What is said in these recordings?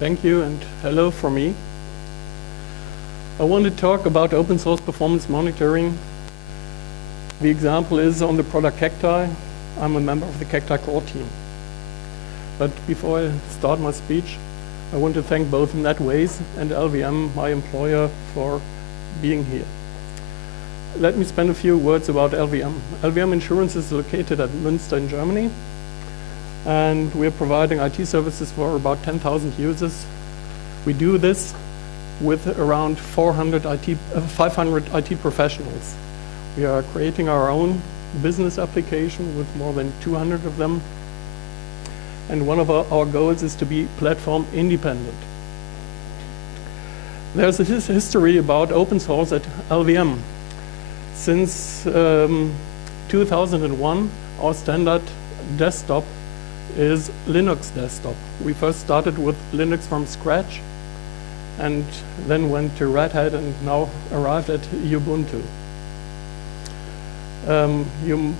Thank you, and hello from me. I want to talk about open source performance monitoring. The example is on the product Cacti. I'm a member of the Cacti core team. But before I start my speech, I want to thank both NETWAYS and LVM, my employer, for being here. Let me spend a few words about LVM. LVM Insurance is located at Münster in Germany, and we're providing IT services for about 10,000 users. We do this with around 500 IT professionals. We are creating our own business application with more than 200 of them. And one of our goals is to be platform independent. There's a history about open source at LVM. Since 2001, our standard desktop is Linux desktop. We first started with Linux from scratch and then went to Red Hat and now arrived at Ubuntu. You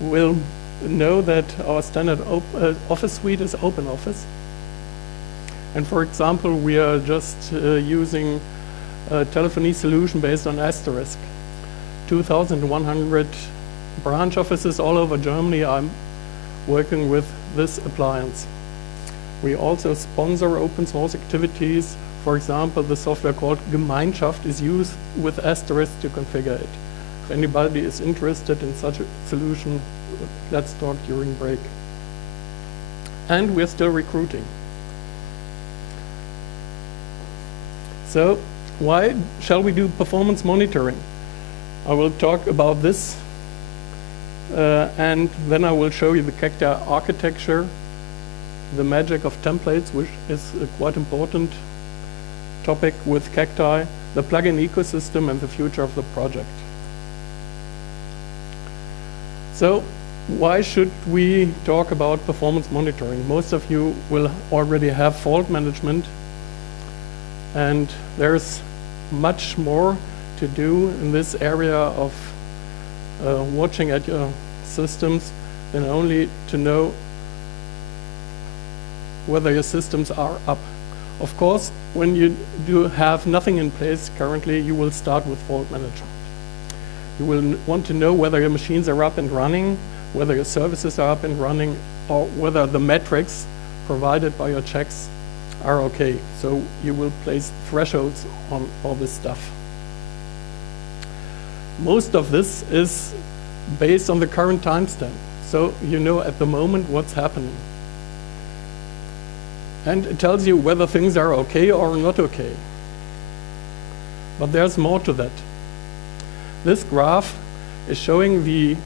will know that our standard Office suite is OpenOffice. And for example, we are just using a telephony solution based on Asterisk. 2,100 branch offices all over Germany are working with this appliance. We also sponsor open source activities. For example, the software called Gemeinschaft is used with Asterisk to configure it. If anybody is interested in such a solution, let's talk during break. And we're still recruiting. So why shall we do performance monitoring? I will talk about this and then I will show you the Cacti architecture, the magic of templates, which is a quite important topic with Cacti, the plugin ecosystem, and the future of the project. So why should we talk about performance monitoring? Most of you will already have fault management, and there's much more to do in this area of watching at your systems than only to know whether your systems are up. Of course, when you do have nothing in place currently, you will start with fault management. You will want to know whether your machines are up and running, whether your services are up and running, or whether the metrics provided by your checks are okay. So you will place thresholds on all this stuff. Most of this is based on the current timestamp. So you know at the moment what's happening. And it tells you whether things are okay or not okay. But there's more to that. This graph is showing the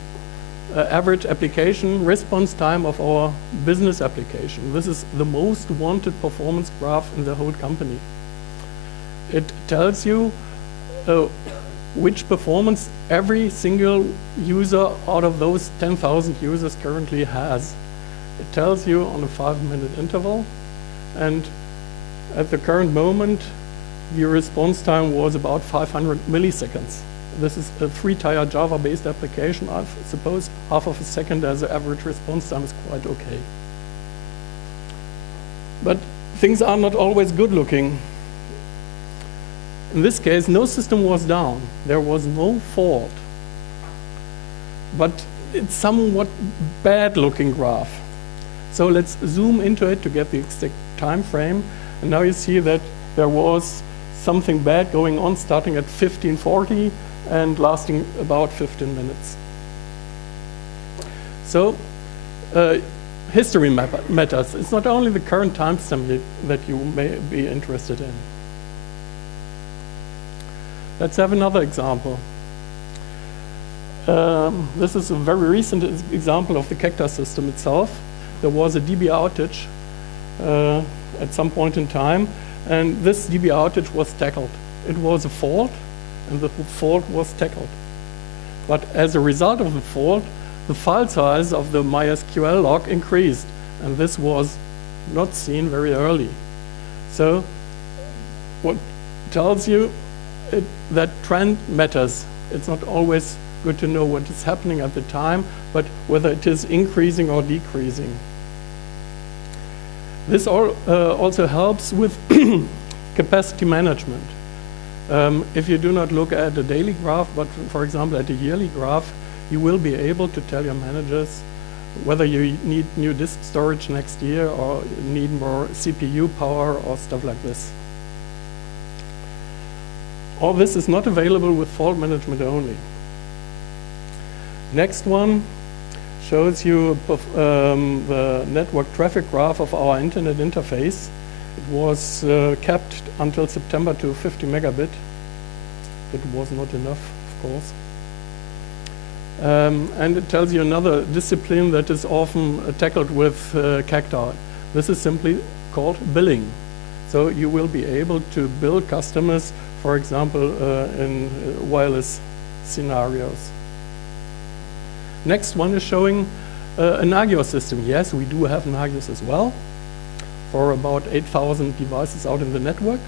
average application response time of our business application. This is the most wanted performance graph in the whole company. It tells you which performance every single user out of those 10,000 users currently has. It tells you on a 5-minute interval, and at the current moment, the response time was about 500 milliseconds. This is a 3-tier Java-based application. I suppose half of a second as an average response time is quite okay. But things are not always good looking. In this case, no system was down. There was no fault. But it's somewhat bad looking graph. So let's zoom into it to get the exact time frame. And now you see that there was something bad going on starting at 1540 and lasting about 15 minutes. So history matters. It's not only the current timestamp that you may be interested in. Let's have another example. This is a very recent example of the Cacti system itself. There was a DB outage at some point in time, and this DB outage was tackled. It was a fault, and the fault was tackled. But as a result of the fault, the file size of the MySQL log increased, and this was not seen very early. So what tells you that trend matters. It's not always good to know what is happening at the time, but whether it is increasing or decreasing. This also helps with capacity management. If you do not look at a daily graph, but for example at a yearly graph, you will be able to tell your managers whether you need new disk storage next year or need more CPU power or stuff like this. All this is not available with fault management only. Next one shows you the network traffic graph of our internet interface. It was capped until September to 50 megabit. It was not enough, of course. And it tells you another discipline that is often tackled with Cacti. This is simply called billing. So you will be able to bill customers, for example, in wireless scenarios. Next one is showing a Nagios system. Yes, we do have Nagios as well, for about 8,000 devices out in the network.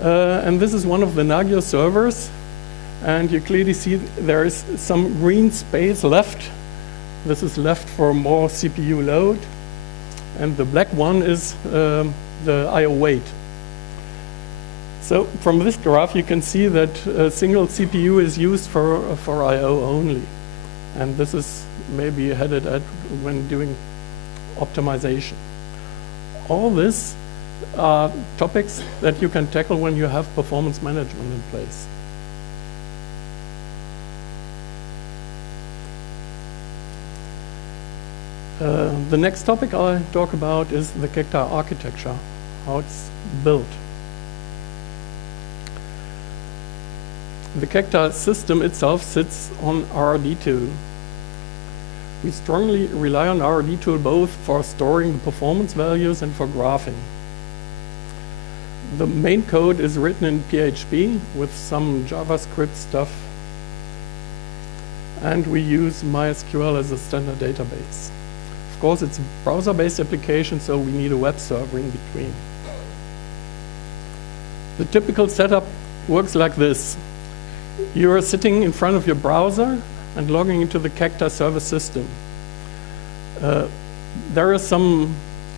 And this is one of the Nagios servers. And you clearly see there is some green space left. This is left for more CPU load. And the black one is the I/O wait. So from this graph, you can see that a single CPU is used for I/O only. And this is maybe headed at when doing optimization. All this are topics that you can tackle when you have performance management in place. The next topic I'll talk about is the Cacti architecture, how it's built. The Cacti system itself sits on RRD2. We strongly rely on RRD2 both for storing the performance values and for graphing. The main code is written in PHP with some JavaScript stuff. And we use MySQL as a standard database. Of course, it's a browser-based application, so we need a web server in between. The typical setup works like this. You are sitting in front of your browser and logging into the Cacti server system. There is some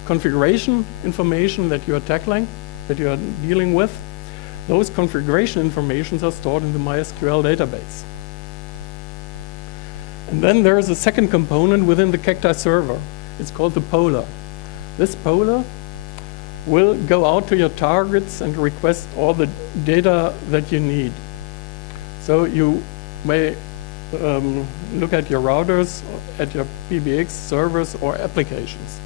configuration information that you are tackling, that you are dealing with. Those configuration informations are stored in the MySQL database. And then there is a second component within the Cacti server. It's called the poller. This poller will go out to your targets and request all the data that you need. So you may look at your routers, at your PBX servers or applications.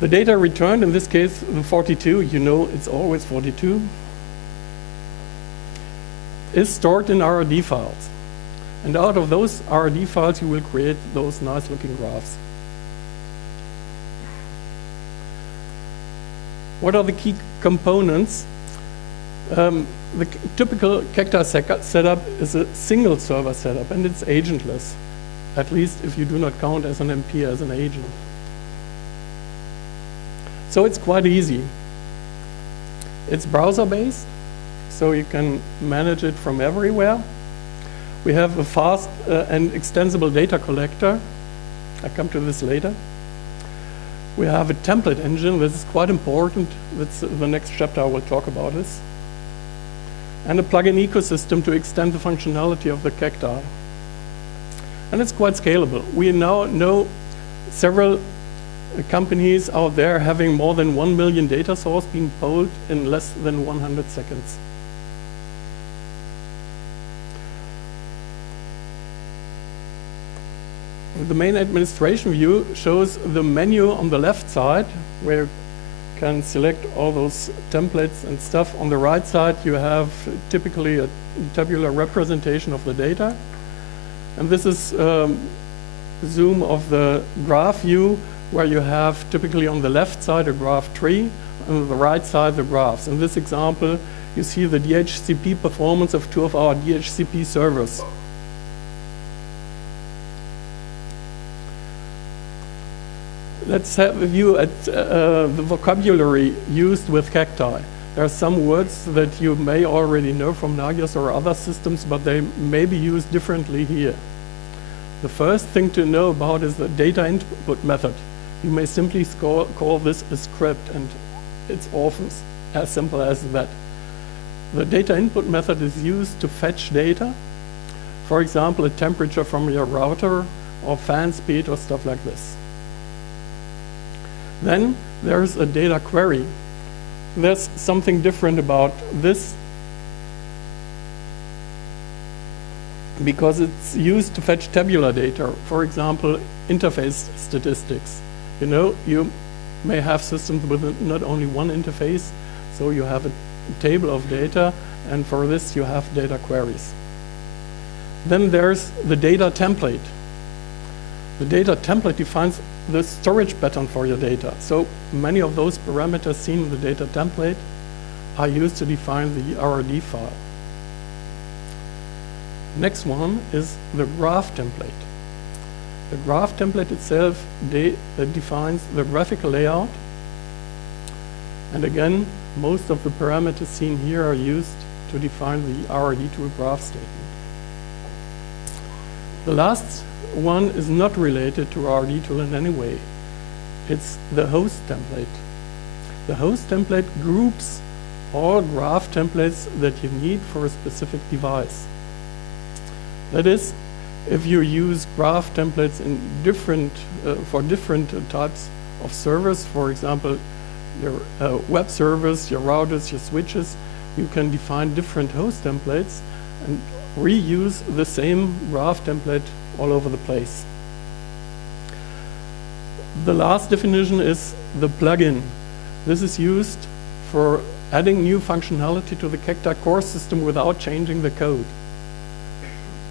The data returned, in this case, the 42, you know it's always 42, is stored in RRD files. And out of those RRD files, you will create those nice looking graphs. What are the key components? The typical Cacti setup is a single server setup, and it's agentless, at least if you do not count as an MP as an agent. So it's quite easy. It's browser-based, so you can manage it from everywhere. We have a fast and extensible data collector. I'll come to this later. We have a template engine. This is quite important. That's the next chapter I will talk about this. And a plugin ecosystem to extend the functionality of the Cacti. And it's quite scalable. We now know several companies out there having more than 1 million data sources being polled in less than 100 seconds. The main administration view shows the menu on the left side, where you can select all those templates and stuff. On the right side, you have typically a tabular representation of the data. And this is a zoom of the graph view, where you have typically on the left side a graph tree, and on the right side the graphs. In this example, you see the DHCP performance of 2 of our DHCP servers. Let's have a view at the vocabulary used with Cacti. There are some words that you may already know from Nagios or other systems, but they may be used differently here. The first thing to know about is the data input method. You may simply call this a script, and it's often as simple as that. The data input method is used to fetch data, for example, a temperature from your router or fan speed or stuff like this. Then there's a data query. There's something different about this because it's used to fetch tabular data, for example, interface statistics. You know, you may have systems with not only one interface, so you have a table of data, and for this you have data queries. Then there's the data template. The data template defines the storage pattern for your data. So many of those parameters seen in the data template are used to define the RRD file. Next one is the graph template. The graph template itself defines the graphical layout. And again, most of the parameters seen here are used to define the RRD to a graph statement. The last one is not related to RRD tool in any way. It's the host template. The host template groups all graph templates that you need for a specific device. That is, if you use graph templates in for different types of servers, for example, your web servers, your routers, your switches, you can define different host templates and reuse the same graph template all over the place. The last definition is the plugin. This is used for adding new functionality to the Cacti core system without changing the code.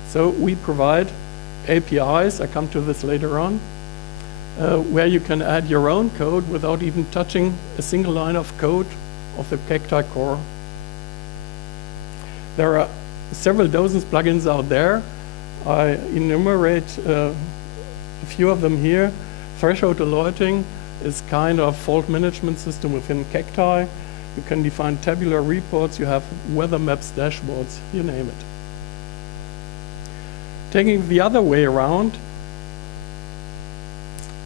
So we provide APIs, I come to this later on, where you can add your own code without even touching a single line of code of the Cacti core. There are several dozens plugins out there. I enumerate a few of them here. Threshold alerting is kind of fault management system within Cacti. You can define tabular reports, you have weather maps, dashboards, you name it. Taking the other way around,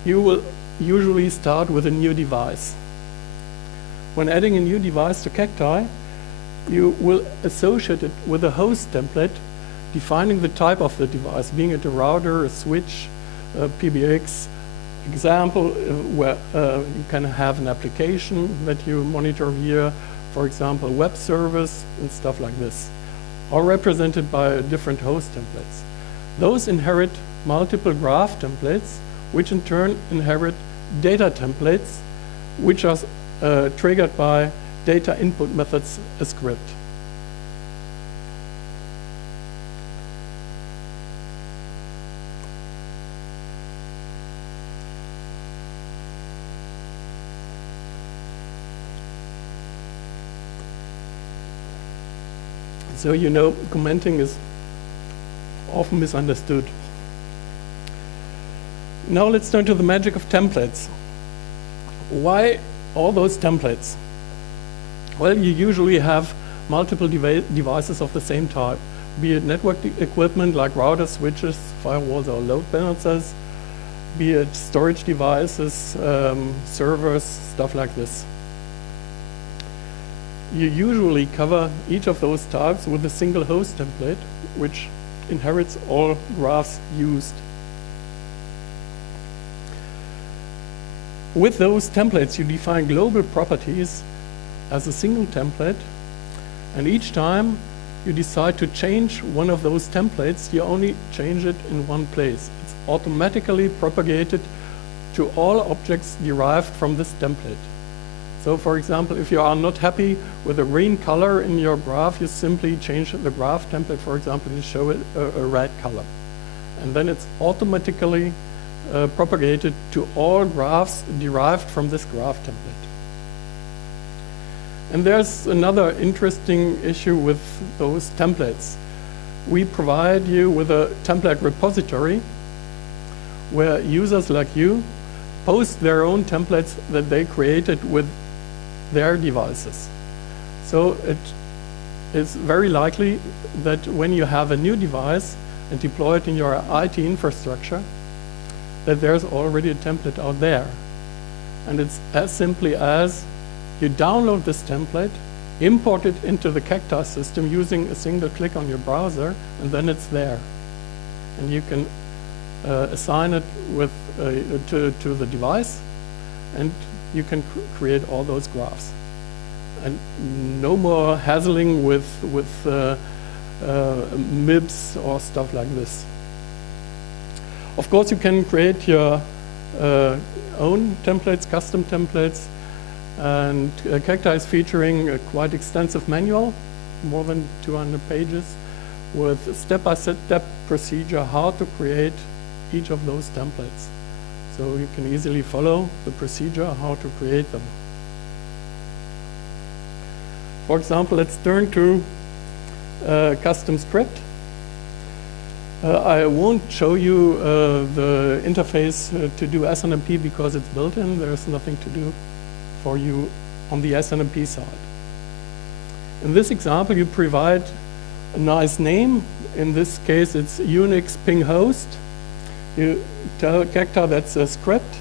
you will usually start with a new device. When adding a new device to Cacti, you will associate it with a host template defining the type of the device, being it a router, a switch, a PBX. Example, where you can have an application that you monitor here, for example, web service and stuff like this, all represented by different host templates. Those inherit multiple graph templates, which in turn inherit data templates, which are triggered by data input methods, a script. So you know, commenting is often misunderstood. Now let's turn to the magic of templates. Why all those templates? Well, you usually have multiple devices of the same type, be it network equipment like routers, switches, firewalls, or load balancers, be it storage devices, servers, stuff like this. You usually cover each of those types with a single host template, which inherits all graphs used. With those templates, you define global properties as a single template, and each time you decide to change one of those templates, you only change it in one place. It's automatically propagated to all objects derived from this template. So for example, if you are not happy with a green color in your graph, you simply change the graph template, for example, to show it a red color. And then it's automatically propagated to all graphs derived from this graph template. And there's another interesting issue with those templates. We provide you with a template repository where users like you post their own templates that they created with their devices. So it is very likely that when you have a new device, and deploy it in your IT infrastructure, that there's already a template out there. And it's as simply as you download this template, import it into the Cacti system using a single click on your browser, and then it's there. And you can assign it with, to the device, and you can create all those graphs. And no more hassling with MIBs or stuff like this. Of course, you can create your own templates, custom templates, and Cacti is featuring a quite extensive manual, more than 200 pages, with step-by-step procedure how to create each of those templates. So you can easily follow the procedure how to create them. For example, let's turn to custom script. I won't show you the interface to do SNMP because it's built in. There's nothing to do for you on the SNMP side. In this example, you provide a nice name. In this case, it's Unix ping host. You tell Cacti that's a script,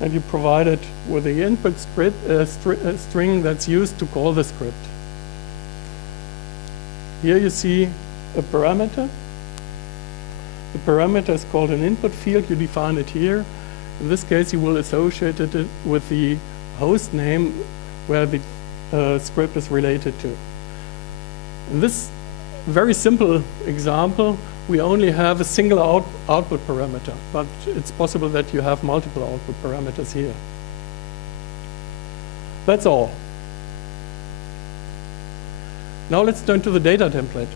and you provide it with the input script, string that's used to call the script. Here you see a parameter. The parameter is called an input field. You define it here. In this case, you will associate it with the host name where the script is related to. In this very simple example, we only have a single output parameter, but it's possible that you have multiple output parameters here. That's all. Now let's turn to the data template.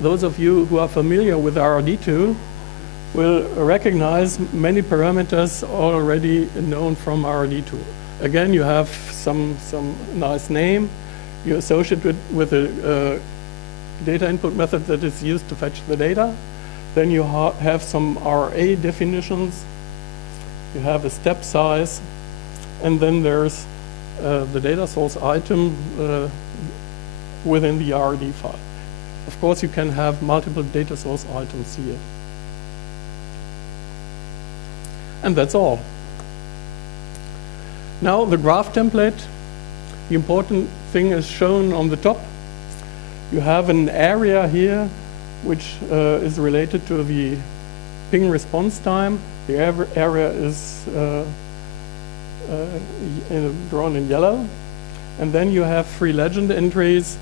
Those of you who are familiar with RRD2 will recognize many parameters already known from RRD2. Again, you have some nice name. You associate it with a data input method that is used to fetch the data. Then you have some RA definitions. You have a step size. And then there's the data source item within the RRD file. Of course, you can have multiple data source items here. And that's all. Now the graph template. The important thing is shown on the top. You have an area here which is related to the ping response time. The area is drawn in yellow. And then you have 3 legend entries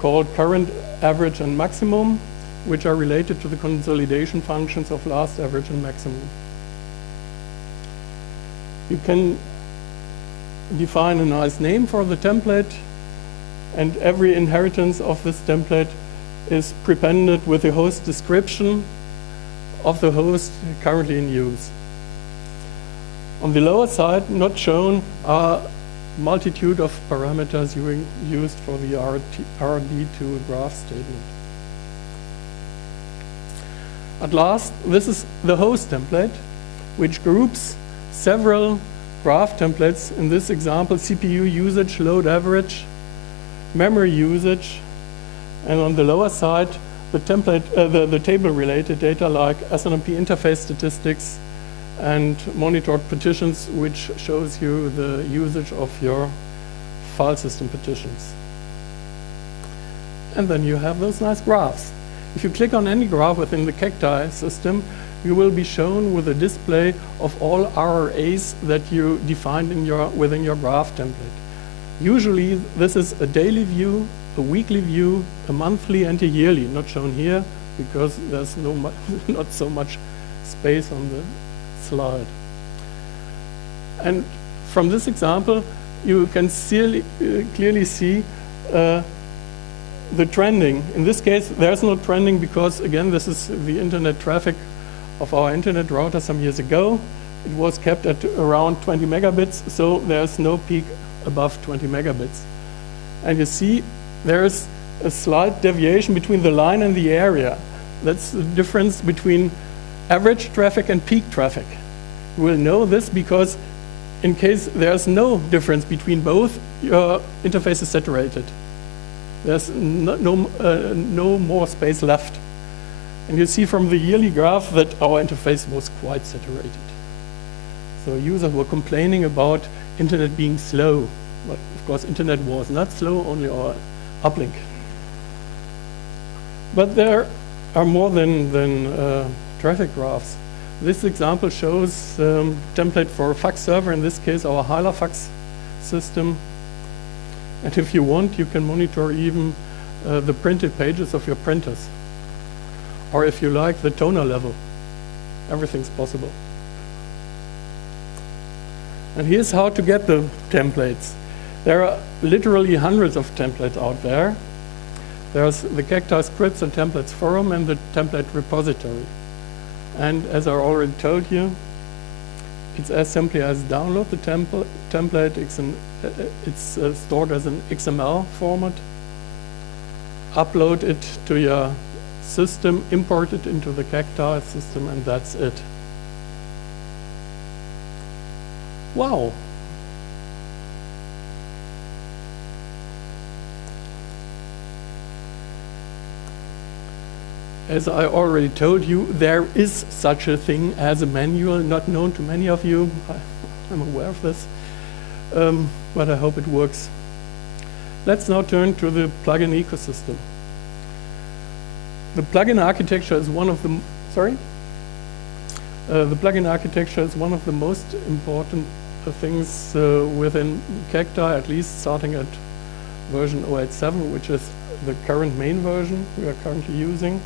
called current, average, and maximum, which are related to the consolidation functions of last, average, and maximum. You can define a nice name for the template, and every inheritance of this template is prepended with the host description of the host currently in use. On the lower side, not shown, are multitude of parameters used for the RRD2 graph statement. At last, this is the host template, which groups several graph templates. In this example, CPU usage, load average, memory usage, and on the lower side, the template, the table-related data like SNMP interface statistics and monitored partitions, which shows you the usage of your file system partitions. And then you have those nice graphs. If you click on any graph within the Cacti system, you will be shown with a display of all RRAs that you defined within your graph template. Usually, this is a daily view, a weekly view, a monthly, and a yearly. Not shown here because there's not so much space on the slide. And from this example, you can clearly see the trending. In this case, there's no trending because, again, this is the internet traffic of our internet router some years ago. It was kept at around 20 megabits, so there's no peak above 20 megabits. And you see there's a slight deviation between the line and the area. That's the difference between average traffic and peak traffic. You will know this because in case there's no difference between both, your interface is saturated. There's no more space left. And you see from the yearly graph that our interface was quite saturated. So users were complaining about internet being slow. But of course, internet was not slow, only our uplink. But there are more than traffic graphs. This example shows template for a fax server, in this case our Hyla fax system. And if you want, you can monitor even the printed pages of your printers. Or if you like, the toner level. Everything's possible. And here's how to get the templates. There are literally hundreds of templates out there. There's the Cacti scripts and templates forum and the template repository. And as I already told you, it's as simply as download the template. It's stored as an XML format. Upload it to your system, import it into the Cacti system, and that's it. Wow. As I already told you, there is such a thing as a manual, not known to many of you. I'm aware of this, but I hope it works. Let's now turn to the plugin ecosystem. The plugin architecture is one of the the plugin architecture is one of the most important things within Cacti, at least starting at version 0.8.7, which is the current main version we are currently using.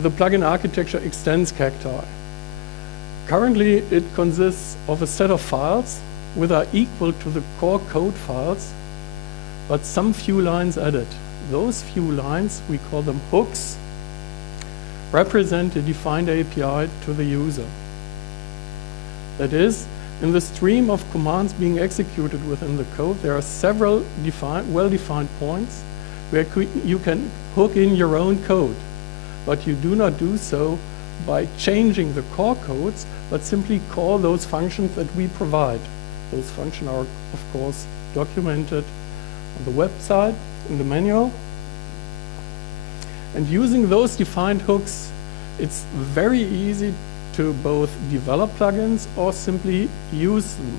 The plugin architecture extends Cacti. Currently, it consists of a set of files which are equal to the core code files, but some few lines added. Those few lines, we call them hooks, represent a defined API to the user. That is, in the stream of commands being executed within the code, there are several well-defined points where you can hook in your own code. But you do not do so by changing the core codes, but simply call those functions that we provide. Those functions are, of course, documented on the website, in the manual. And using those defined hooks, it's very easy to both develop plugins or simply use them.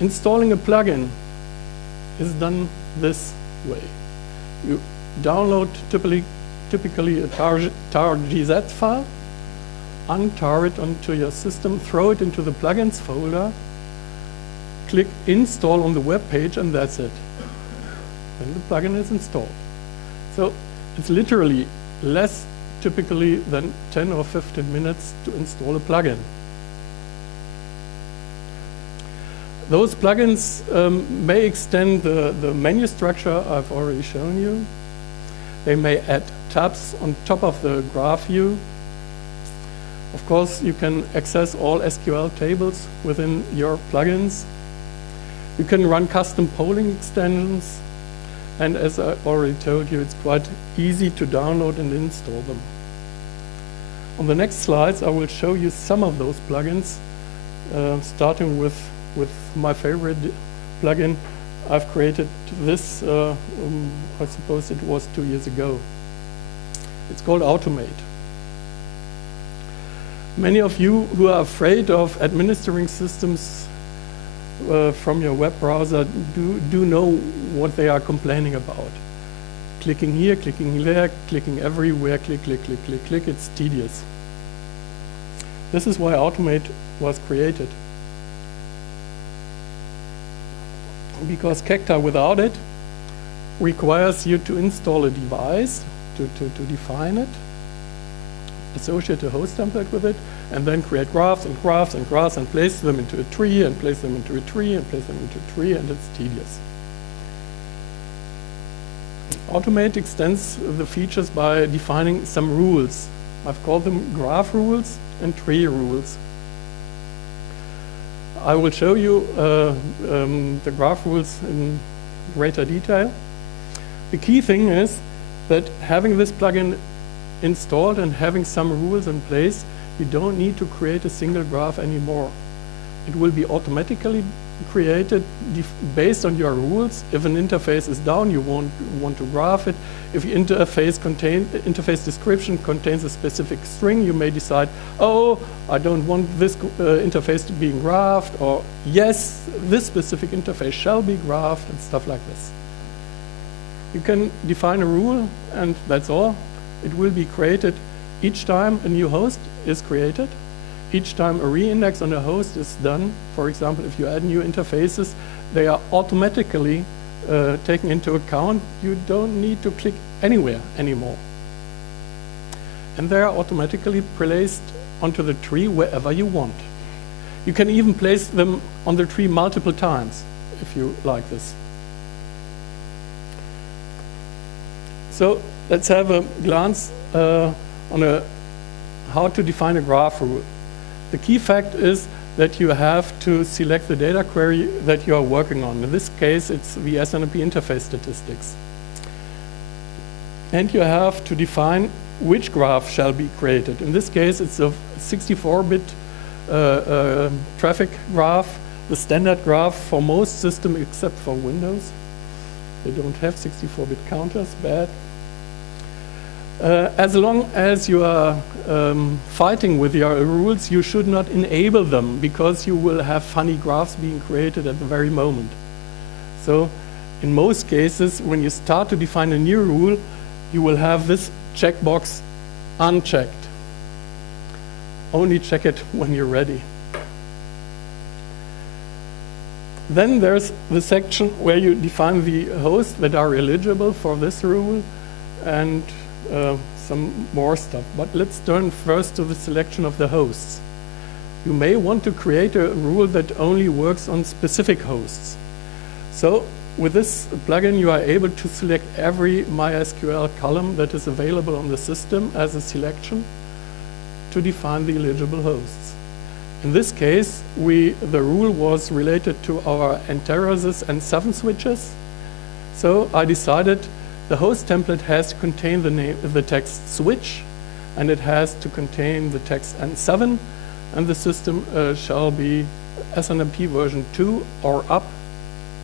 Installing a plugin is done this way. You download typically a tar.gz file, untar it onto your system, throw it into the plugins folder, click install on the web page, and that's it. Then the plugin is installed. So it's literally less typically than 10 or 15 minutes to install a plugin. Those plugins may extend the menu structure I've already shown you. They may add tabs on top of the graph view. Of course, you can access all SQL tables within your plugins. You can run custom polling extensions. And as I already told you, it's quite easy to download and install them. On the next slides, I will show you some of those plugins, starting with my favorite plugin. I've created this, I suppose it was 2 years ago. It's called Automate. Many of you who are afraid of administering systems from your web browser do know what they are complaining about. Clicking here, clicking there, clicking everywhere, click, click, click, click, click. It's tedious. This is why Automate was created. Because Cacti without it requires you to install a device to define it, associate a host template with it, and then create graphs and graphs and graphs and place them into a tree and place them into a tree and place them into a tree, and it's tedious. Automate extends the features by defining some rules. I've called them graph rules and tree rules. I will show you the graph rules in greater detail. The key thing is that having this plugin installed and having some rules in place, you don't need to create a single graph anymore. It will be automatically created based on your rules. If an interface is down, you want to graph it. If your interface description contains a specific string, you may decide, oh, I don't want this interface to be graphed, or yes, this specific interface shall be graphed, and stuff like this. You can define a rule, and that's all. It will be created each time a new host is created. Each time a reindex on a host is done. For example, if you add new interfaces, they are automatically taken into account. You don't need to click anywhere anymore. And they are automatically placed onto the tree wherever you want. You can even place them on the tree multiple times if you like this. So let's have a glance on how to define a graph rule. The key fact is that you have to select the data query that you are working on. In this case, it's the SNMP interface statistics. And you have to define which graph shall be created. In this case, it's a 64-bit traffic graph, the standard graph for most systems except for Windows. They don't have 64-bit counters, bad. As long as you are fighting with your rules, you should not enable them, because you will have funny graphs being created at the very moment. So in most cases, when you start to define a new rule, you will have this checkbox unchecked. Only check it when you're ready. Then there's the section where you define the hosts that are eligible for this rule, and some more stuff. But let's turn first to the selection of the hosts. You may want to create a rule that only works on specific hosts. So with this plugin, you are able to select every MySQL column that is available on the system as a selection to define the eligible hosts. In this case, the rule was related to our N-terraces and 7 switches. So I decided the host template has to contain the text switch, and it has to contain the text N7, and the system shall be SNMP version 2 or up.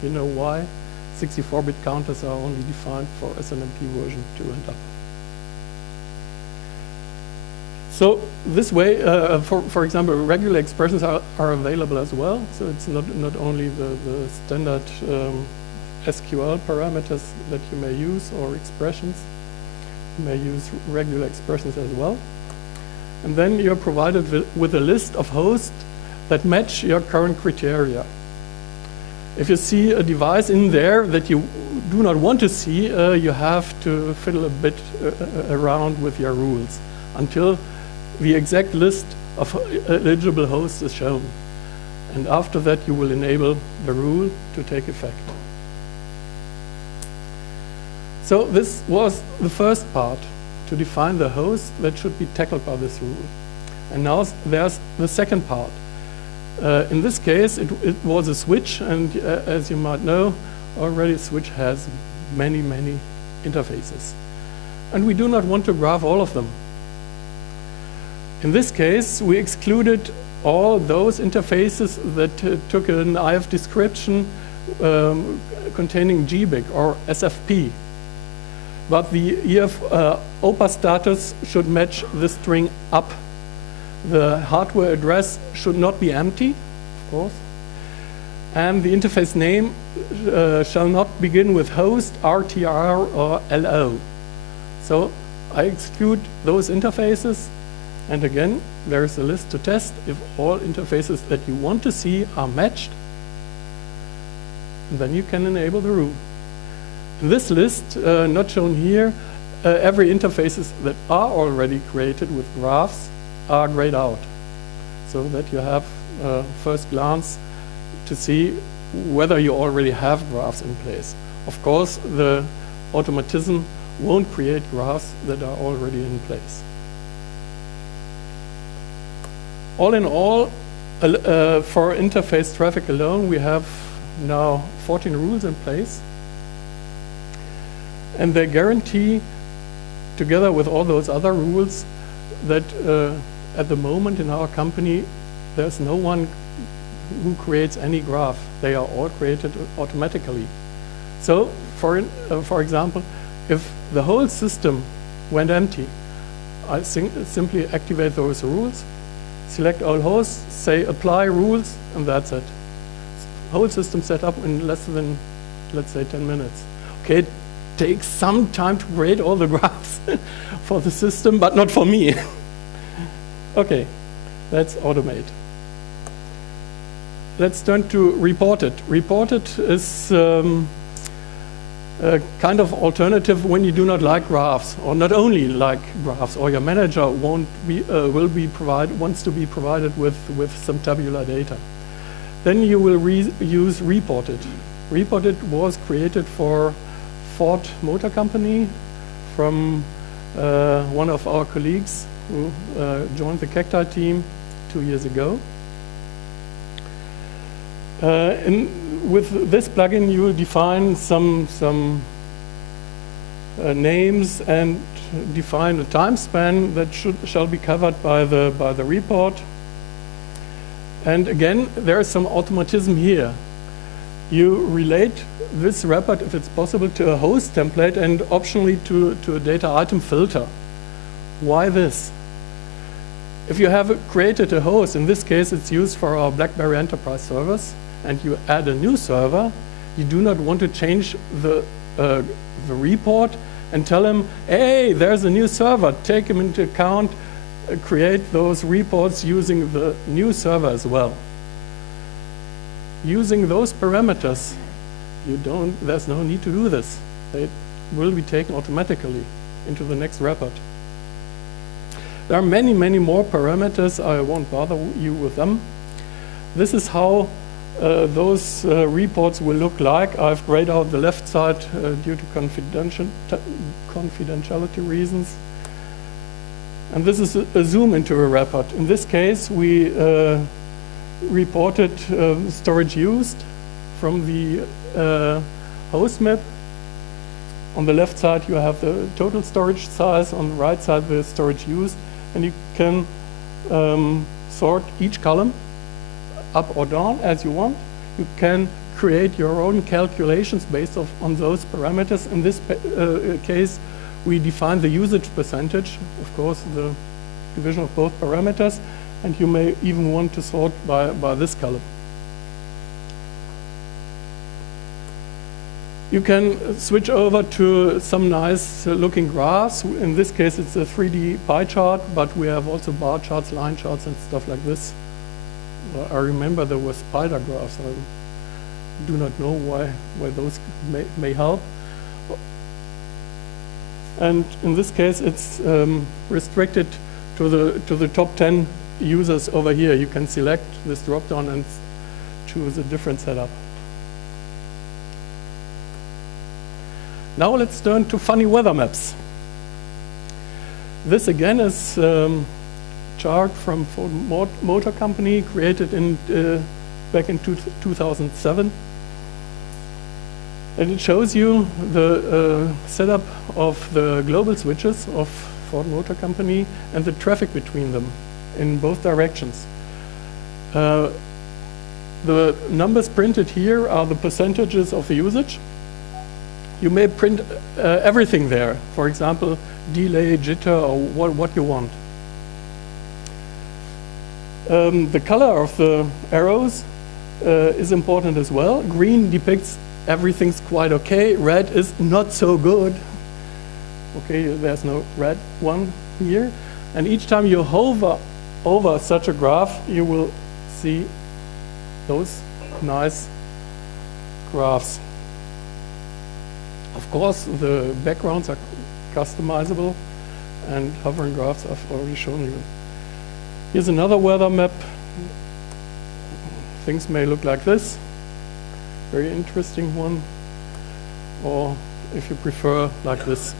You know why? 64-bit counters are only defined for SNMP version 2 and up. So this way, for example, regular expressions are available as well. So it's not only the standard SQL parameters that you may use, or expressions. You may use regular expressions as well. And then you're provided with a list of hosts that match your current criteria. If you see a device in there that you do not want to see, you have to fiddle a bit around with your rules until the exact list of eligible hosts is shown. And after that, you will enable the rule to take effect. So this was the first part, to define the host that should be tackled by this rule. And now there's the second part. In this case, it was a switch, and as you might know, already a switch has many, many interfaces. And we do not want to graph all of them. In this case, we excluded all those interfaces that took an IF description containing gbig or SFP. But the EF OPA status should match the string up. The hardware address should not be empty, of course. And the interface name shall not begin with host, RTR, or LO. So I exclude those interfaces. And again, there is a list to test if all interfaces that you want to see are matched. And then you can enable the rule. In this list, not shown here, every interfaces that are already created with graphs are grayed out, so that you have first glance to see whether you already have graphs in place. Of course, the automatism won't create graphs that are already in place. All in all, for interface traffic alone, we have now 14 rules in place. And they guarantee, together with all those other rules, that at the moment in our company, there's no one who creates any graph. They are all created automatically. So, for example, if the whole system went empty, I simply activate those rules, select all hosts, say apply rules, and that's it. Whole system set up in less than, let's say, 10 minutes. Okay, it takes some time to create all the graphs for the system, but not for me. Okay, let's automate. Let's turn to Reported. Reported is a kind of alternative when you do not like graphs, or not only like graphs, or your manager wants to be provided with some tabular data. Then you will use Reported. Reported was created for Ford Motor Company from one of our colleagues who joined the Cacti team 2 years ago. With this plugin, you will define some names and define a time span that shall be covered by the report. And again, there is some automatism here. You relate this report, if it's possible, to a host template and optionally to a data item filter. Why this? If you have created a host, in this case it's used for our BlackBerry Enterprise servers, and you add a new server, you do not want to change the report and tell him, hey, there's a new server, take him into account, create those reports using the new server as well. Using those parameters, there's no need to do this. They will be taken automatically into the next report. There are many, many more parameters. I won't bother you with them. This is how those reports will look like. I've grayed out the left side due to confidentiality reasons. And this is a zoom into a report. In this case, we reported storage used from the host map. On the left side, you have the total storage size. On the right side, the storage used. And you can sort each column up or down as you want. You can create your own calculations based on those parameters. In this case, we define the usage percentage, of course, the division of both parameters, and you may even want to sort by this column. You can switch over to some nice looking graphs. In this case, it's a 3D pie chart, but we have also bar charts, line charts, and stuff like this. I remember there were spider graphs. I do not know why those may help. And in this case, it's restricted to the top 10 users over here. You can select this drop-down and choose a different setup. Now let's turn to funny weather maps. This again is chart from Ford Motor Company, created back in 2007. And it shows you the setup of the global switches of Ford Motor Company and the traffic between them in both directions. The numbers printed here are the percentages of the usage. You may print everything there, for example, delay, jitter, or what you want. The color of the arrows is important as well. Green depicts everything's quite okay. Red is not so good. Okay, there's no red one here. And each time you hover over such a graph, you will see those nice graphs. Of course, the backgrounds are customizable, and hovering graphs I've already shown you. Here's another weather map. Things may look like this. Very interesting one. Or if you prefer, like this.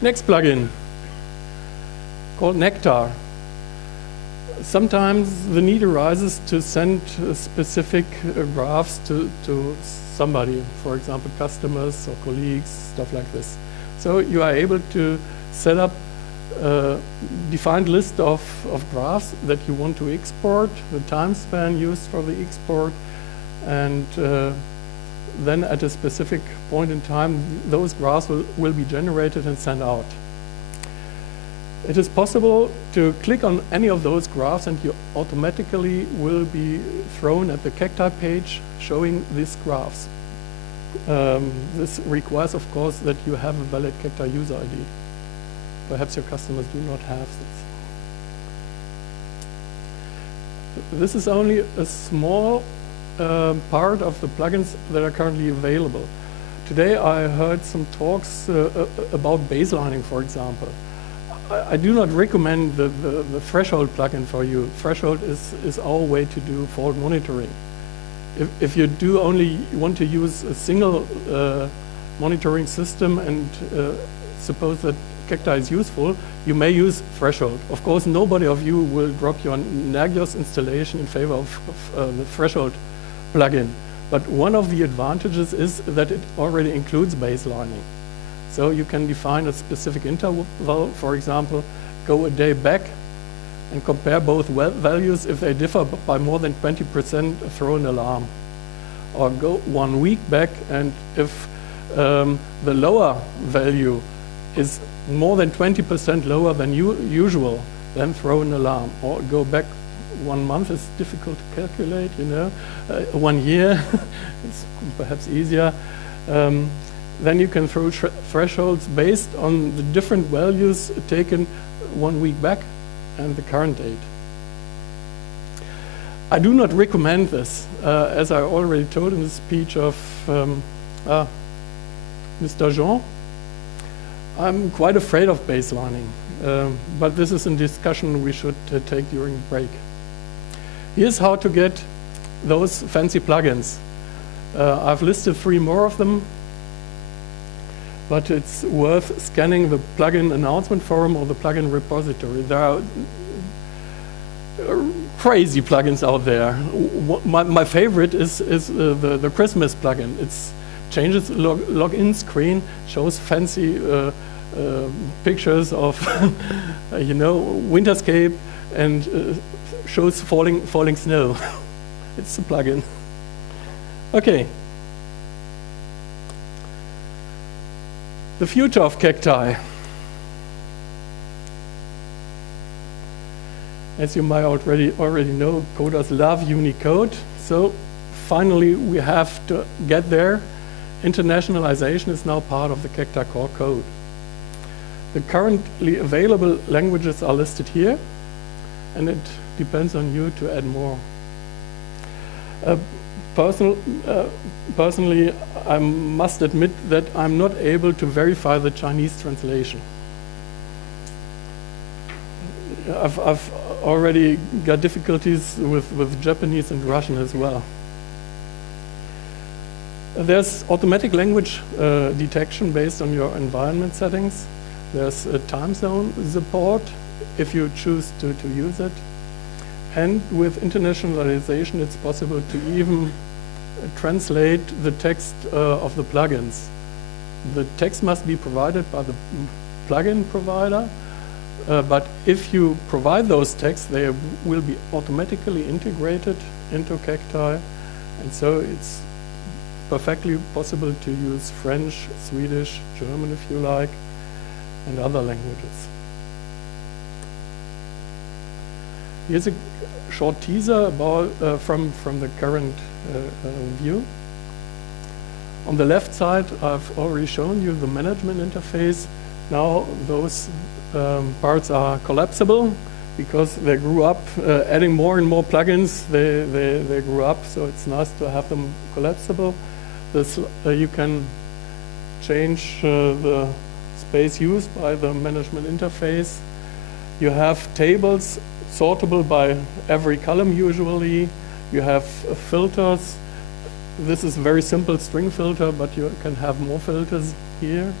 Next plugin, called Nectar. Sometimes the need arises to send specific graphs to somebody, for example, customers or colleagues, stuff like this. So you are able to set up defined list of graphs that you want to export, the time span used for the export, and then at a specific point in time, those graphs will be generated and sent out. It is possible to click on any of those graphs and you automatically will be thrown at the Cacti page showing these graphs. This requires, of course, that you have a valid Cacti user ID. Perhaps your customers do not have this. This is only a small part of the plugins that are currently available. Today I heard some talks about baselining, for example. I do not recommend the threshold plugin for you. Threshold is our way to do fault monitoring. If you do only want to use a single monitoring system and suppose that Cacti is useful, you may use threshold. Of course, nobody of you will drop your Nagios installation in favor of the threshold plugin. But one of the advantages is that it already includes baselining. So you can define a specific interval, for example, go a day back and compare both values. If they differ by more than 20%, throw an alarm. Or go 1 week back, and if the lower value is more than 20% lower than usual, then throw an alarm. Or go back 1 month is difficult to calculate, you know. 1 year, it's perhaps easier. Then you can throw thresholds based on the different values taken 1 week back and the current date. I do not recommend this, as I already told in the speech of Mr. Jean. I'm quite afraid of baselining, but this is a discussion we should take during the break. Here's how to get those fancy plugins. I've listed 3 more of them, but it's worth scanning the plugin announcement forum or the plugin repository. There are crazy plugins out there. My favorite is the Christmas plugin. It changes login screen, shows fancy pictures of you know, winterscape, and shows falling snow. It's a plugin. Okay. The future of Cacti. As you might already know, coders love Unicode. So finally, we have to get there. Internationalization is now part of the Cacti core code. The currently available languages are listed here, and it depends on you to add more. Personally, I must admit that I'm not able to verify the Chinese translation. I've already got difficulties with Japanese and Russian as well. There's automatic language detection based on your environment settings. There's a time zone support if you choose to use it. And with internationalization, it's possible to even translate the text of the plugins. The text must be provided by the plugin provider, but if you provide those texts, they will be automatically integrated into Cacti, and so it's perfectly possible to use French, Swedish, German if you like, and other languages. Here's a short teaser about from the current view. On the left side, I've already shown you the management interface. Now those parts are collapsible because they grew up, adding more and more plugins, they grew up, so it's nice to have them collapsible. This, you can change the space used by the management interface. You have tables sortable by every column usually. You have filters. This is a very simple string filter, but you can have more filters here.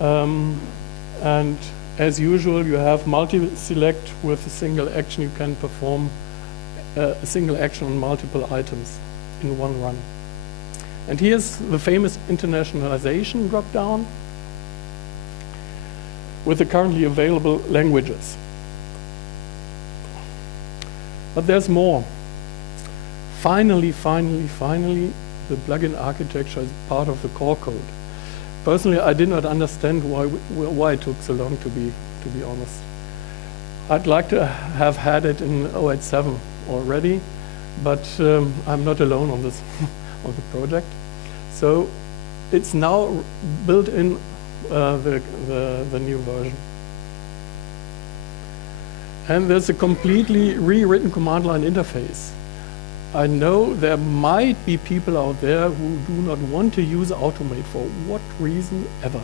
And as usual, you have multi-select with a single action. You can perform a single action on multiple items in one run. And here's the famous internationalization drop-down. with the currently available languages. But there's more. Finally, the plugin architecture is part of the core code. Personally, I did not understand why it took so long, to be honest. I'd like to have had it in 087 already, but I'm not alone on this on the project. So it's now built in the new version. And there's a completely rewritten command line interface. I know there might be people out there who do not want to use Automate for what reason ever,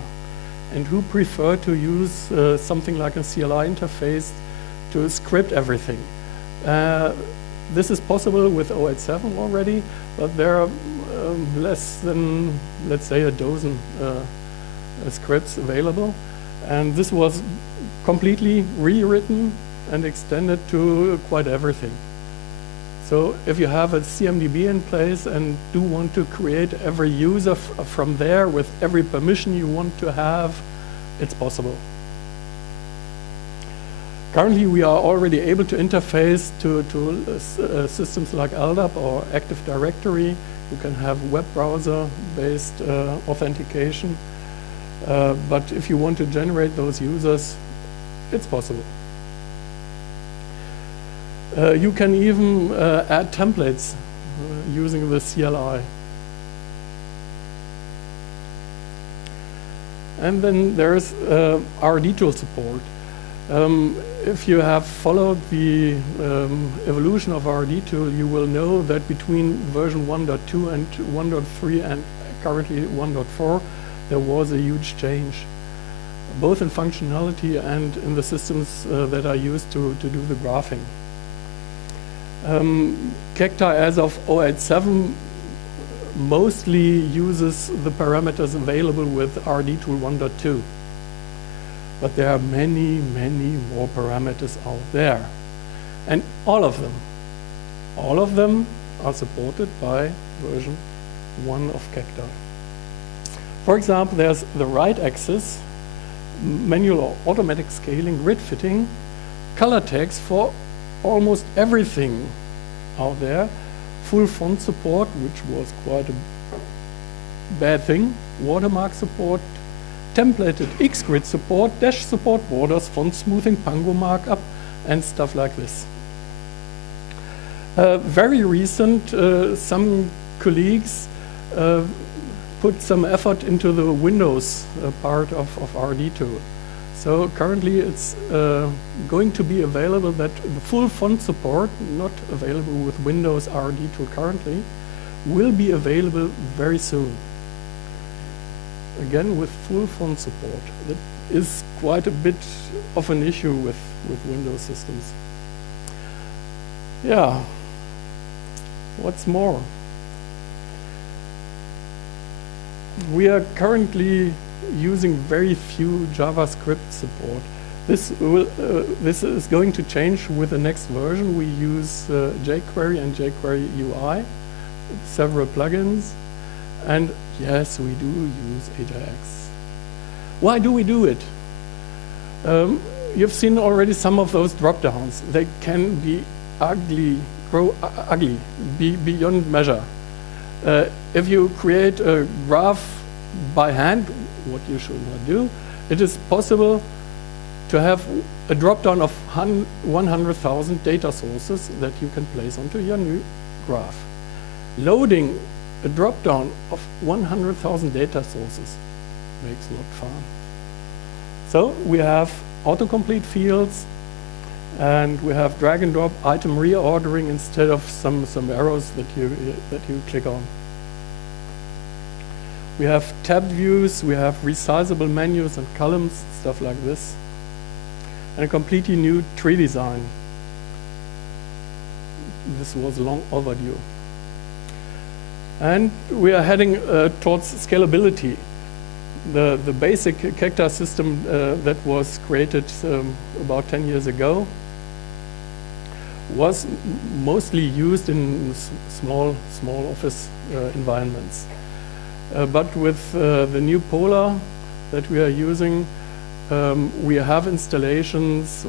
and who prefer to use something like a CLI interface to script everything. This is possible with 087 already, but there are less than, let's say, a dozen scripts available. And this was completely rewritten and extended to quite everything. So if you have a CMDB in place and do want to create every user from there with every permission you want to have, it's possible. Currently, we are already able to interface to systems like LDAP or Active Directory. You can have web browser-based authentication. But if you want to generate those users, it's possible. You can even add templates using the CLI. And then there's RD tool support. If you have followed the evolution of RD tool, you will know that between version 1.2 and 1.3 and currently 1.4, there was a huge change, both in functionality and in the systems that are used to do the graphing. Cacti, as of 087, mostly uses the parameters available with RD tool 1.2. But there are many, many more parameters out there. And all of them are supported by version 1 of Cacti. For example, there's the right axis, manual or automatic scaling, grid fitting, color tags for almost everything out there, full font support, which was quite a bad thing, watermark support, templated X-grid support, dash support, borders, font smoothing, Pango markup, and stuff like this. Very recent, some colleagues put some effort into the Windows part of RD tool. So currently it's going to be available that the full font support, not available with Windows RD tool currently, will be available very soon. Again, with full font support. That is quite a bit of an issue with Windows systems. Yeah, what's more? We are currently using very few JavaScript support. This is going to change with the next version. We use jQuery and jQuery UI, several plugins, and yes, we do use AJAX. Why do we do it? You've seen already some of those drop-downs. They can be ugly, grow ugly, be beyond measure. If you create a graph by hand, what you should not do, it is possible to have a drop-down of 100,000 data sources that you can place onto your new graph. Loading a drop-down of 100,000 data sources makes not fun. So we have autocomplete fields, and we have drag and drop item reordering instead of some arrows that you click on. We have tabbed views, we have resizable menus and columns, stuff like this, and a completely new tree design. This was long overdue. And we are heading towards scalability. The basic Cacti system that was created about 10 years ago was mostly used in small office environments. But with the new Polar that we are using, We have installations,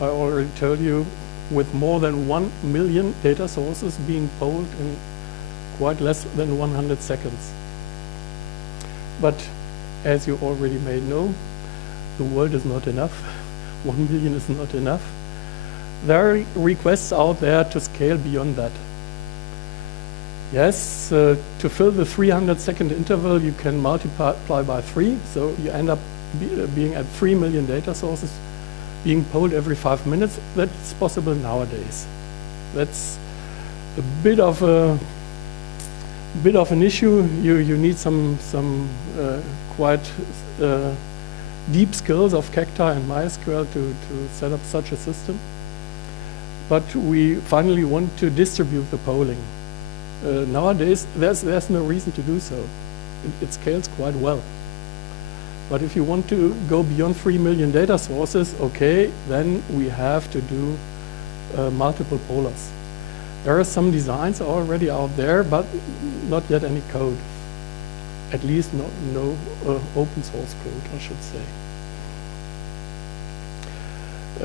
I already told you, with more than 1 million data sources being polled in quite less than 100 seconds. But as you already may know, the world is not enough. 1 million is not enough. There are requests out there to scale beyond that. Yes, to fill the 300-second interval, you can multiply by 3, so you end up being at 3 million data sources being polled every 5 minutes. That's possible nowadays. That's a bit of an issue. You need some quite deep skills of Cacti and MySQL to set up such a system. But we finally want to distribute the polling. Nowadays, there's no reason to do so. It scales quite well. But if you want to go beyond 3 million data sources, okay, then we have to do multiple pollers. There are some designs already out there, but not yet any code. At least no open source code, I should say.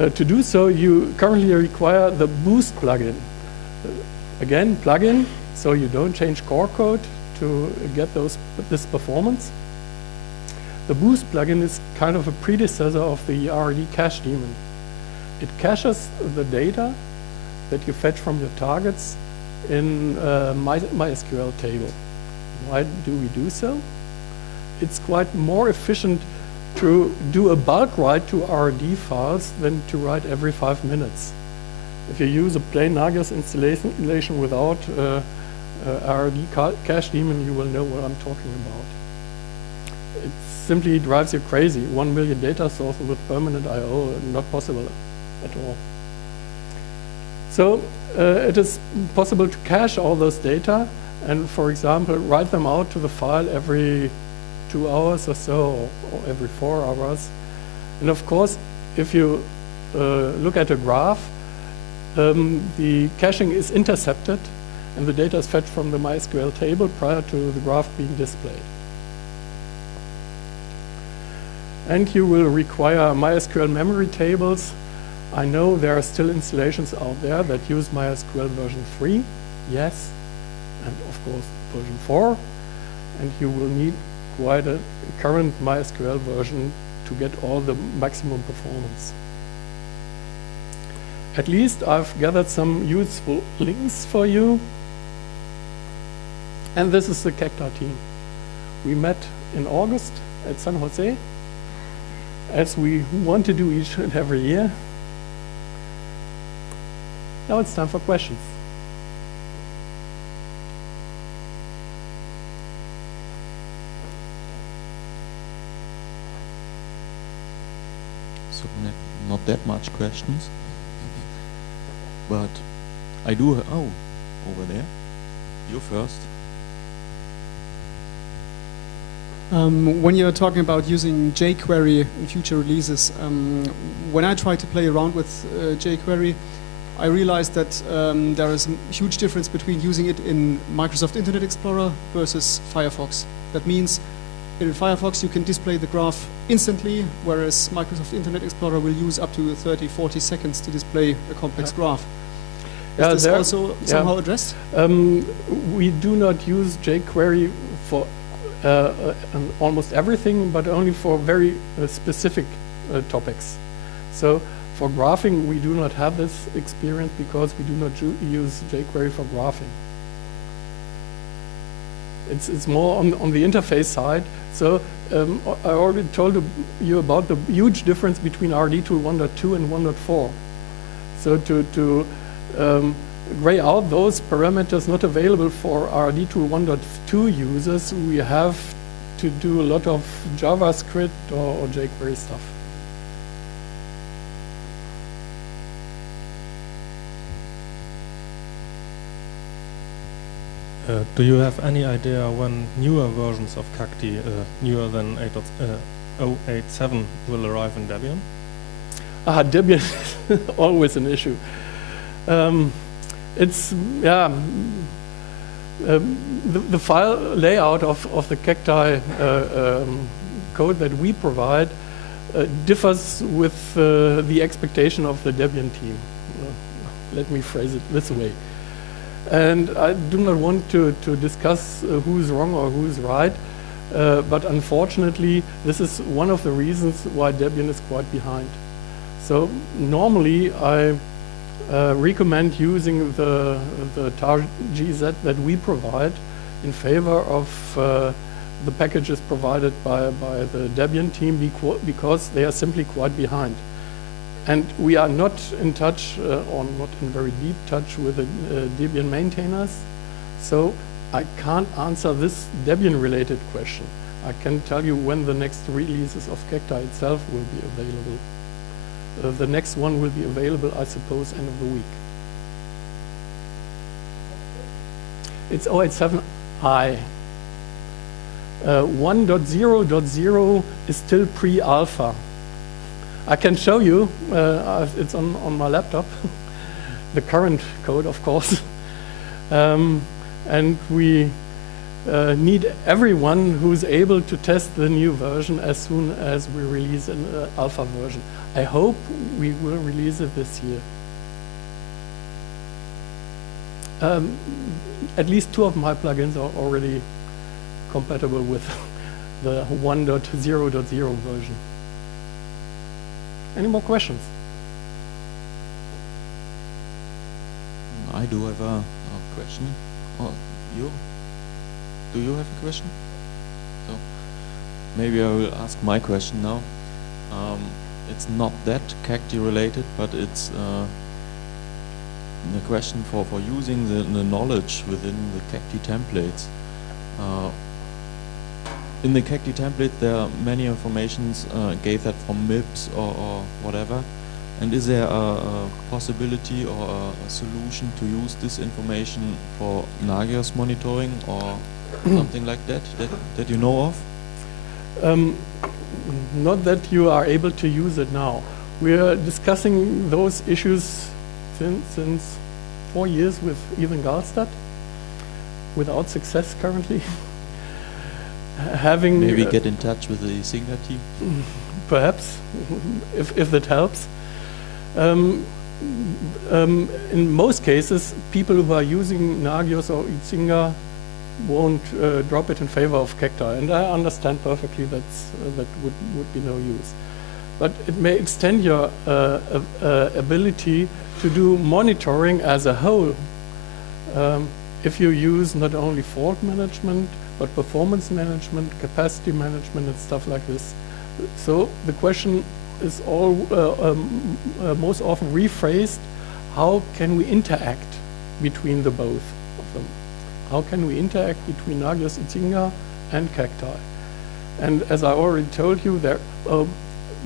To do so, you currently require the Boost plugin. Again, plugin, so you don't change core code to get this performance. The Boost plugin is kind of a predecessor of the RD cache daemon. It caches the data that you fetch from your targets in MySQL table. Why do we do so? It's quite more efficient to do a bulk write to RD files than to write every 5 minutes. If you use a plain Nagios installation without RD cache daemon, you will know what I'm talking about. It simply drives you crazy. 1 million data sources with permanent I/O, not possible at all. So it is possible to cache all those data and, for example, write them out to the file every 2 hours or so, or every 4 hours. And of course, if you look at a graph, the caching is intercepted and the data is fetched from the MySQL table prior to the graph being displayed. And you will require MySQL memory tables. I know there are still installations out there that use MySQL version 3, yes, and of course version 4, and you will need quite a current MySQL version to get all the maximum performance. At least I've gathered some useful links for you. And this is the Cacti team. We met in August at San Jose, as we want to do each and every year. Now it's time for questions. So not that much questions, but I do. Oh, over there, you first. When you're talking about using jQuery in future releases, when I try to play around with jQuery, I realized that there is a huge difference between using it in Microsoft Internet Explorer versus Firefox. That means in Firefox you can display the graph instantly, whereas Microsoft Internet Explorer will use up to 30, 40 seconds to display a complex graph. Is this also somehow addressed? We do not use jQuery for almost everything, but only for very specific topics. So for graphing, we do not have this experience because we do not use jQuery for graphing. It's more on the interface side. So I already told you about the huge difference between RD tool 1.2 and 1.4. So to gray out those parameters not available for RD tool 1.2 users, we have to do a lot of JavaScript or jQuery stuff. Do you have any idea when newer versions of Cacti, newer than 0.87, will arrive in Debian? Debian is always an issue. It's the file layout of the Cacti code that we provide differs with the expectation of the Debian team. Let me phrase it this way. And I do not want to discuss who's wrong or who's right, but unfortunately, this is one of the reasons why Debian is quite behind. So normally, I recommend using the tar GZ that we provide in favor of the packages provided by the Debian team because they are simply quite behind. And we are not in touch, or not in very deep touch with the Debian maintainers. So I can't answer this Debian-related question. I can tell you when the next releases of Cacti itself will be available. The next one will be available, I suppose, end of the week. It's 087i. 1.0.0 is still pre-alpha. I can show you, it's on my laptop, the current code, of course. And we need everyone who's able to test the new version as soon as we release an alpha version. I hope we will release it this year. At least 2 of my plugins are already compatible with the 1.0.0 version. Any more questions? I do have a question. Oh, you? Do you have a question? So maybe I will ask my question now. It's not that Cacti related, but it's the question for using the knowledge within the Cacti templates. In the Cacti template, there are many informations gathered from MIPS or whatever. And is there a possibility or a solution to use this information for Nagios monitoring or something like that you know of? Not that you are able to use it now. We are discussing those issues since 4 years with Ivan Galstad, without success currently. Maybe get in touch with the Singer team? Perhaps, if that helps. In most cases, people who are using Nagios or Itzinga won't drop it in favor of Cacti, and I understand perfectly that would be no use. But it may extend your ability to do monitoring as a whole if you use not only fault management, but performance management, capacity management, and stuff like this. So the question is most often rephrased: how can we interact between the both of them? How can we interact between Nagios, Itzinga, and Cacti? And as I already told you, there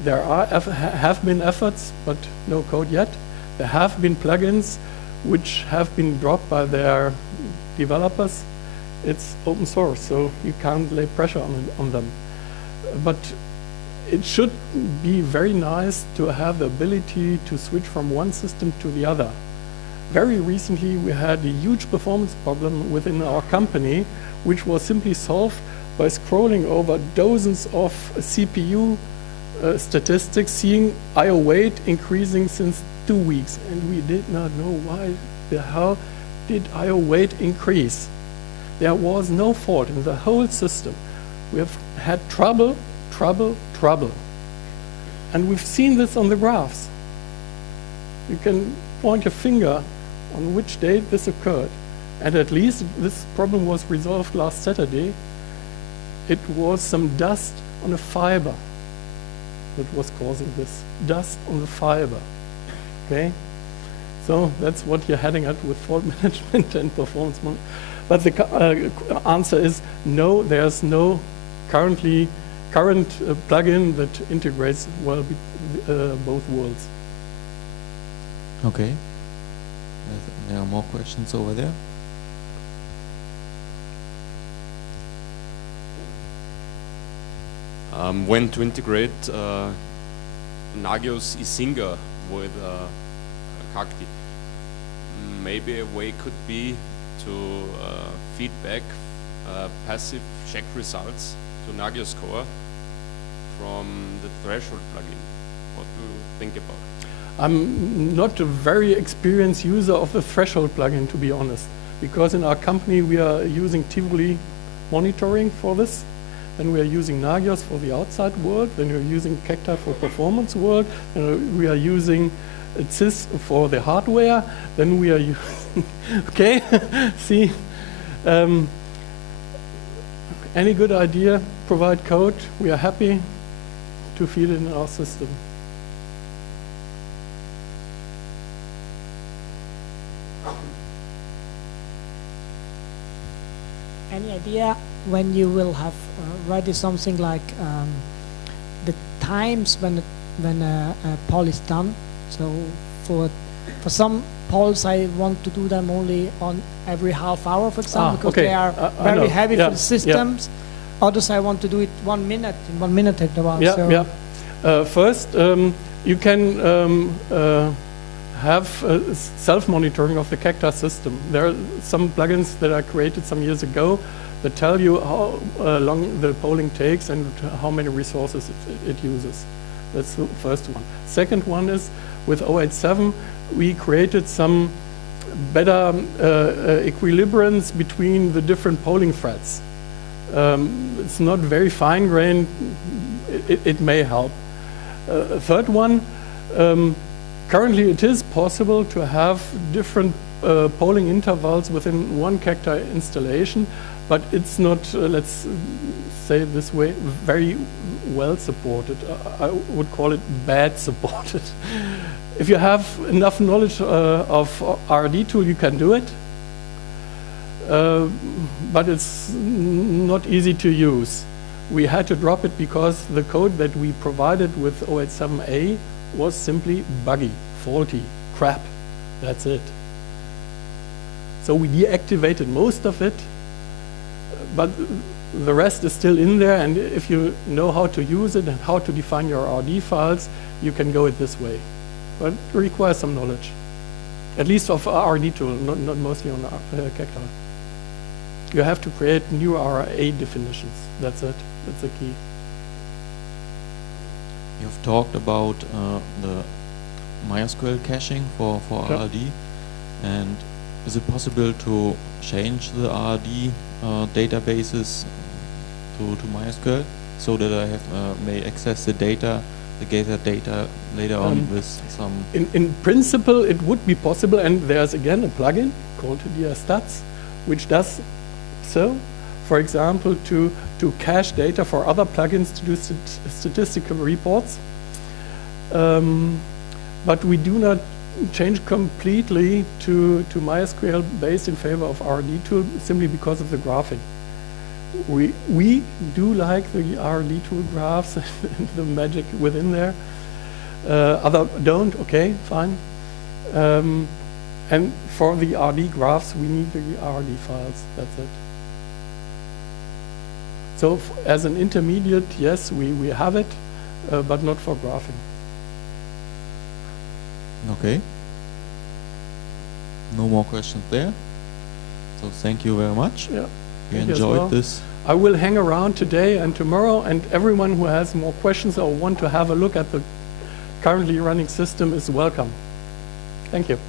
have been efforts, but no code yet. There have been plugins which have been dropped by their developers. It's open source, so you can't lay pressure on them. But it should be very nice to have the ability to switch from one system to the other. Very recently, we had a huge performance problem within our company, which was simply solved by scrolling over dozens of CPU statistics, seeing I/O weight increasing since 2 weeks, and we did not know why the hell did I/O weight increase. There was no fault in the whole system. We have had trouble. And we've seen this on the graphs. You can point your finger on which date this occurred. And at least this problem was resolved last Saturday. It was some dust on a fiber that was causing this. Dust on the fiber. Okay? So that's what you're heading at with fault management and performance monitoring. But the answer is no, there's no current plugin that integrates well both worlds. Okay. There are more questions over there. When to integrate Nagios Izinga with Cacti? Maybe a way could be to feedback passive check results to Nagios core from the threshold plugin. What do you think about it? I'm not a very experienced user of the threshold plugin, to be honest, because in our company we are using Tivoli monitoring for this, then we are using Nagios for the outside world, then we're using Cacti for performance world, and we are using CIS for the hardware, then we are using, okay, see, any good idea, provide code, we are happy to feed it in our system. Any idea when you will have ready something like the times when a poll is done? So for some polls, I want to do them only on every half hour, for example, because okay. they are very heavy for the systems. Others, I want to do it 1 minute, in 1 minute at a while. Yeah, so yeah. First, you can have self-monitoring of the Cacti system. There are some plugins that I created some years ago that tell you how long the polling takes and how many resources it uses. That's the first one. Second one is, with 087, we created some better equilibriums between the different polling threads. It's not very fine-grained. It may help. Third one, currently it is possible to have different polling intervals within one Cacti installation, but it's not, let's say it this way, very well supported. I would call it bad supported. If you have enough knowledge of RD tool, you can do it. But it's not easy to use. We had to drop it because the code that we provided with 087A was simply buggy, faulty, crap. That's it. So we deactivated most of it, but the rest is still in there, and if you know how to use it and how to define your RD files, you can go it this way. But it requires some knowledge, at least of RD tool, not mostly on Cacti. You have to create new RA definitions. That's it. That's the key. You've talked about the MySQL caching for Yep. RD, and is it possible to change the RD databases to MySQL so that I may access the data, the gathered data later on with some? In principle, it would be possible, and there's again a plugin called DStats, which does so. For example, to cache data for other plugins to do statistical reports. But we do not change completely to MySQL based in favor of RD tool simply because of the graphing. We do like the RD tool graphs and the magic within there. Other don't, okay, fine. And for the RD graphs, we need the RD files, that's it. So as an intermediate, yes, we have it, but not for graphing. Okay. No more questions there. So thank you very much. Yeah. You Thank you as enjoyed well. this. I will hang around today and tomorrow, and everyone who has more questions or want to have a look at the currently running system is welcome. Thank you.